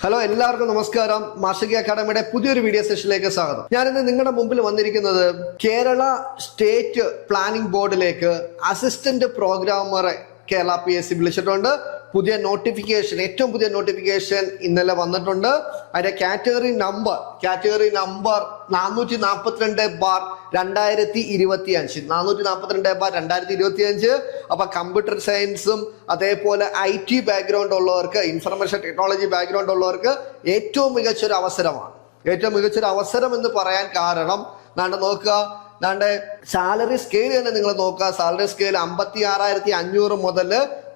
Hello എല്ലാവർക്കും നമസ്കാരം. മാർഷിക അക്കാഡമിയുടെ പുതിയൊരു വീഡിയോ സെഷനിലേക്ക് സ്വാഗതം. ഞാനിന്ന് നിങ്ങളുടെ മുമ്പിൽ വന്നിരിക്കുന്നത് കേരള സ്റ്റേറ്റ് പ്ലാനിംഗ് ബോർഡിലേക്ക് അസിസ്റ്റന്റ് പ്രോഗ്രാമറെ കേരള പി എസ് സി വിളിച്ചിട്ടുണ്ട്. പുതിയ നോട്ടിഫിക്കേഷൻ ഏറ്റവും പുതിയ നോട്ടിഫിക്കേഷൻ ഇന്നലെ വന്നിട്ടുണ്ട്. അതിന്റെ കാറ്റഗറി നമ്പർ കാറ്റഗറി നമ്പർ നാനൂറ്റി നാൽപ്പത്തിരണ്ട് ബാർ രണ്ടായിരത്തി ഇരുപത്തി അഞ്ച് നാനൂറ്റി നാൽപ്പത്തിരണ്ട് ബാർ രണ്ടായിരത്തി ഇരുപത്തി അഞ്ച് അപ്പൊ കമ്പ്യൂട്ടർ സയൻസും അതേപോലെ ഐ ടി ബാക്ക്ഗ്രൗണ്ട് ഉള്ളവർക്ക് ഇൻഫർമേഷൻ ടെക്നോളജി ബാക്ക്ഗ്രൗണ്ട് ഉള്ളവർക്ക് ഏറ്റവും മികച്ചൊരു അവസരമാണ്. ഏറ്റവും മികച്ചൊരു അവസരം എന്ന് പറയാൻ കാരണം നാണ്ട് നോക്കുക നാണ്ട് സാലറി സ്കെയിൽ തന്നെ നിങ്ങൾ നോക്കുക. സാലറി സ്കെയിൽ അമ്പത്തി ആറായിരത്തി അഞ്ഞൂറ് മുതൽ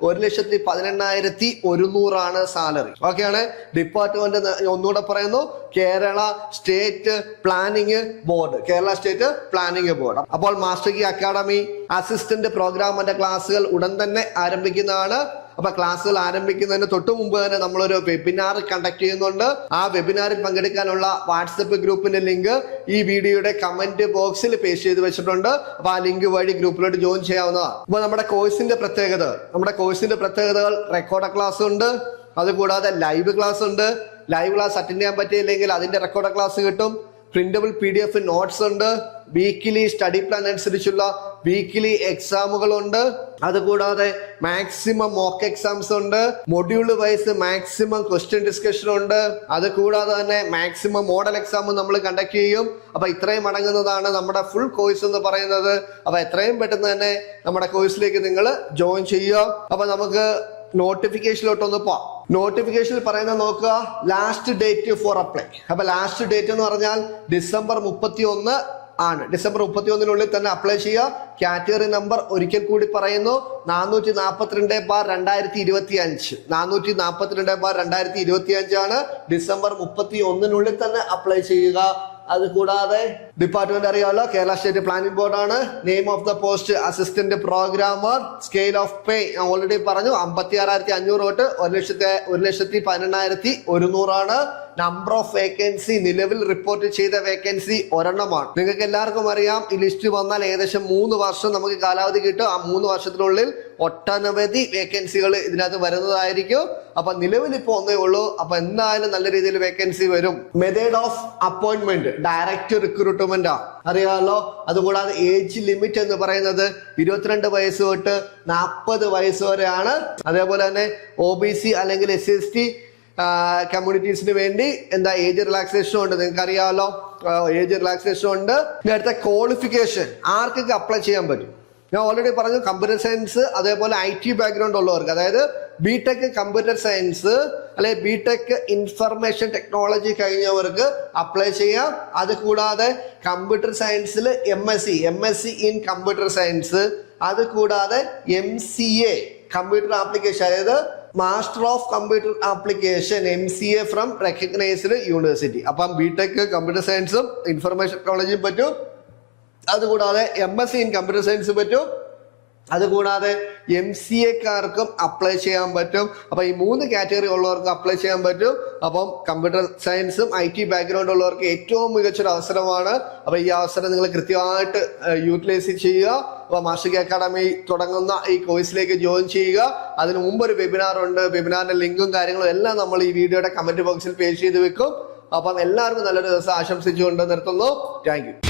ഒരു ലക്ഷത്തി പതിനെണ്ണായിരത്തി ഒരുന്നൂറാണ് സാലറി. ഓക്കെയാണ് ഡിപ്പാർട്ട്മെന്റ് ഒന്നുകൂടെ പറയുന്നു. Kerala state planning board. Kerala state planning board. അപ്പോൾ മാസ്റ്റർ കി അക്കാഡമി അസിസ്റ്റന്റ് പ്രോഗ്രാമിന്റെ ക്ലാസ്സുകൾ ഉടൻ തന്നെ ആരംഭിക്കുന്നതാണ്. അപ്പൊ ക്ലാസ്സുകൾ ആരംഭിക്കുന്നതിന് തൊട്ട് മുമ്പ് തന്നെ നമ്മളൊരു വെബിനാർ കണ്ടക്ട് ചെയ്യുന്നുണ്ട്. ആ വെബിനാറിൽ പങ്കെടുക്കാനുള്ള വാട്സപ്പ് ഗ്രൂപ്പിന്റെ ലിങ്ക് ഈ വീഡിയോയുടെ കമന്റ് ബോക്സിൽ പേസ്റ്റ് ചെയ്ത് വെച്ചിട്ടുണ്ട്. അപ്പൊ ആ ലിങ്ക് വഴി ഗ്രൂപ്പിലോട്ട് ജോയിൻ ചെയ്യാവുന്നതാണ് അപ്പൊ നമ്മുടെ കോഴ്സിന്റെ പ്രത്യേകത. നമ്മുടെ കോഴ്സിന്റെ പ്രത്യേകതകൾ റെക്കോർഡ് ക്ലാസ് ഉണ്ട്. അതുകൂടാതെ ലൈവ് ക്ലാസ് ഉണ്ട്. ലൈവ് ക്ലാസ് അറ്റൻഡ് ചെയ്യാൻ പറ്റിയില്ലെങ്കിൽ അതിന്റെ റെക്കോർഡ് ക്ലാസ് കിട്ടും. Printable P D F notes ഉണ്ട്. വീക്കിലി സ്റ്റഡി പ്ലാൻ അനുസരിച്ചുള്ള വീക്കിലി എക്സാമുകളുണ്ട് അതുകൂടാതെ മാക്സിമം മോക്ക് എക്സാംസ് ഉണ്ട് module wise maximum question discussion ഉണ്ട് അത് കൂടാതെ തന്നെ മാക്സിമം മോഡൽ എക്സാമും നമ്മൾ കണ്ടക്ട് ചെയ്യും. അപ്പൊ ഇത്രയും അടങ്ങുന്നതാണ് നമ്മുടെ ഫുൾ കോഴ്സ് എന്ന് പറയുന്നത്. അപ്പൊ എത്രയും പെട്ടെന്ന് തന്നെ നമ്മുടെ കോഴ്സിലേക്ക് നിങ്ങൾ ജോയിൻ ചെയ്യുക. അപ്പൊ നമുക്ക് നോട്ടിഫിക്കേഷനിലോട്ട് ഒന്ന് പോവാം. നോട്ടിഫിക്കേഷനിൽ പറയുന്നത് നോക്കുക. ലാസ്റ്റ് ഡേറ്റ് ഫോർ അപ്ലൈ അപ്പൊ ലാസ്റ്റ് ഡേറ്റ് എന്ന് പറഞ്ഞാൽ ഡിസംബർ മുപ്പത്തി ഒന്ന് ആണ്. ഡിസംബർ മുപ്പത്തി ഒന്നിനുള്ളിൽ തന്നെ അപ്ലൈ ചെയ്യുക. കാറ്റഗറി നമ്പർ ഒരിക്കൽ കൂടി പറയുന്നു. നാനൂറ്റി നാൽപ്പത്തിരണ്ട് ബാർ രണ്ടായിരത്തി ഇരുപത്തി അഞ്ച് നാനൂറ്റി നാൽപ്പത്തിരണ്ട് ബാർ രണ്ടായിരത്തി ഇരുപത്തി അഞ്ചാണ് ഡിസംബർ മുപ്പത്തി ഒന്നിനുള്ളിൽ തന്നെ അപ്ലൈ ചെയ്യുക. അത് കൂടാതെ ഡിപ്പാർട്ട്മെന്റ് അറിയാമല്ലോ കേരള സ്റ്റേറ്റ് പ്ലാനിംഗ് ബോർഡ് ആണ്. Name of the post assistant programmer scale of pay ഞാൻ ഓൾറെഡി പറഞ്ഞു അമ്പത്തി ആറായിരത്തി അഞ്ഞൂറ് തൊട്ട് ഒരു ലക്ഷത്തി ഒരു ലക്ഷത്തി പതിനെണ്ണായിരത്തി ഒരുന്നൂറാണ്. നമ്പർ ഓഫ് വേക്കൻസി നിലവിൽ റിപ്പോർട്ട് ചെയ്ത വേക്കൻസി ഒരെണ്ണമാണ്. നിങ്ങൾക്ക് എല്ലാവർക്കും അറിയാം ഈ ലിസ്റ്റ് വന്നാൽ ഏകദേശം മൂന്ന് വർഷം നമുക്ക് കാലാവധി കിട്ടും. ആ മൂന്ന് വർഷത്തിനുള്ളിൽ ഒട്ടനവധി വേക്കൻസികൾ ഇതിനകത്ത് വരുന്നതായിരിക്കും. അപ്പൊ നിലവിൽ ഇപ്പൊ ഒന്നേ ഉള്ളൂ. അപ്പൊ എന്തായാലും നല്ല രീതിയിൽ വേക്കൻസി വരും. Method of appointment direct recruitment അറിയാമല്ലോ? അതുകൂടാതെ ഏജ് ലിമിറ്റ് എന്ന് പറയുന്നത് ഇരുപത്തിരണ്ട് വയസ്സ് തൊട്ട് നാൽപ്പത് വയസ്സ് വരെയാണ്. അതേപോലെ തന്നെ ഒ ബി സി അല്ലെങ്കിൽ എസ് എസ് ടി കമ്മ്യൂണിറ്റീസിന് വേണ്ടി എന്താ ഏജ് റിലാക്സേഷൻ ഉണ്ട് നിങ്ങൾക്ക് അറിയാമല്ലോ ഏജ് റിലാക്സേഷൻ ഉണ്ട്. നേരത്തെ ക്വാളിഫിക്കേഷൻ ആർക്കൊക്കെ അപ്ലൈ ചെയ്യാൻ പറ്റും? ഞാൻ ഓൾറെഡി പറഞ്ഞു കമ്പ്യൂട്ടർ സയൻസ് അതേപോലെ ഐ ടി ബാക്ക്ഗ്രൗണ്ട് ഉള്ളവർക്ക്. അതായത് ബി ടെക് കമ്പ്യൂട്ടർ സയൻസ് അല്ലെ ബി ടെക് ഇൻഫർമേഷൻ ടെക്നോളജി കഴിഞ്ഞവർക്ക് അപ്ലൈ ചെയ്യാം. അത് കൂടാതെ കമ്പ്യൂട്ടർ സയൻസിൽ M S C M S C in computer science അത് കൂടാതെ M C A computer application അതായത് master of computer application M C A from recognised university അപ്പം ബി ടെക് കമ്പ്യൂട്ടർ സയൻസും ഇൻഫർമേഷൻ ടെക്നോളജിയും പറ്റും. അതുകൂടാതെ M S C in computer science പറ്റും. അതുകൂടാതെ എം സി എക്കാർക്കും അപ്ലൈ ചെയ്യാൻ പറ്റും. അപ്പൊ ഈ മൂന്ന് കാറ്റഗറി ഉള്ളവർക്ക് അപ്ലൈ ചെയ്യാൻ പറ്റും. അപ്പം കമ്പ്യൂട്ടർ സയൻസും ഐ ടി ബാക്ക്ഗ്രൗണ്ട് ഉള്ളവർക്ക് ഏറ്റവും മികച്ചൊരു അവസരമാണ്. അപ്പൊ ഈ അവസരം നിങ്ങൾ കൃത്യമായിട്ട് യൂട്ടിലൈസ് ചെയ്യുക. അപ്പൊ മാഷിക അക്കാഡമി തുടങ്ങുന്ന ഈ കോഴ്സിലേക്ക് ജോയിൻ ചെയ്യുക. അതിന് മുമ്പ് ഒരു വെബിനാർ ഉണ്ട് വെബിനാറിന്റെ ലിങ്കും കാര്യങ്ങളും എല്ലാം നമ്മൾ ഈ വീഡിയോയുടെ കമന്റ് ബോക്സിൽ പേജ് ചെയ്ത് വെക്കും. അപ്പം എല്ലാവർക്കും നല്ലൊരു ദിവസം ആശംസിച്ചുകൊണ്ട് നിർത്തുന്നു. താങ്ക്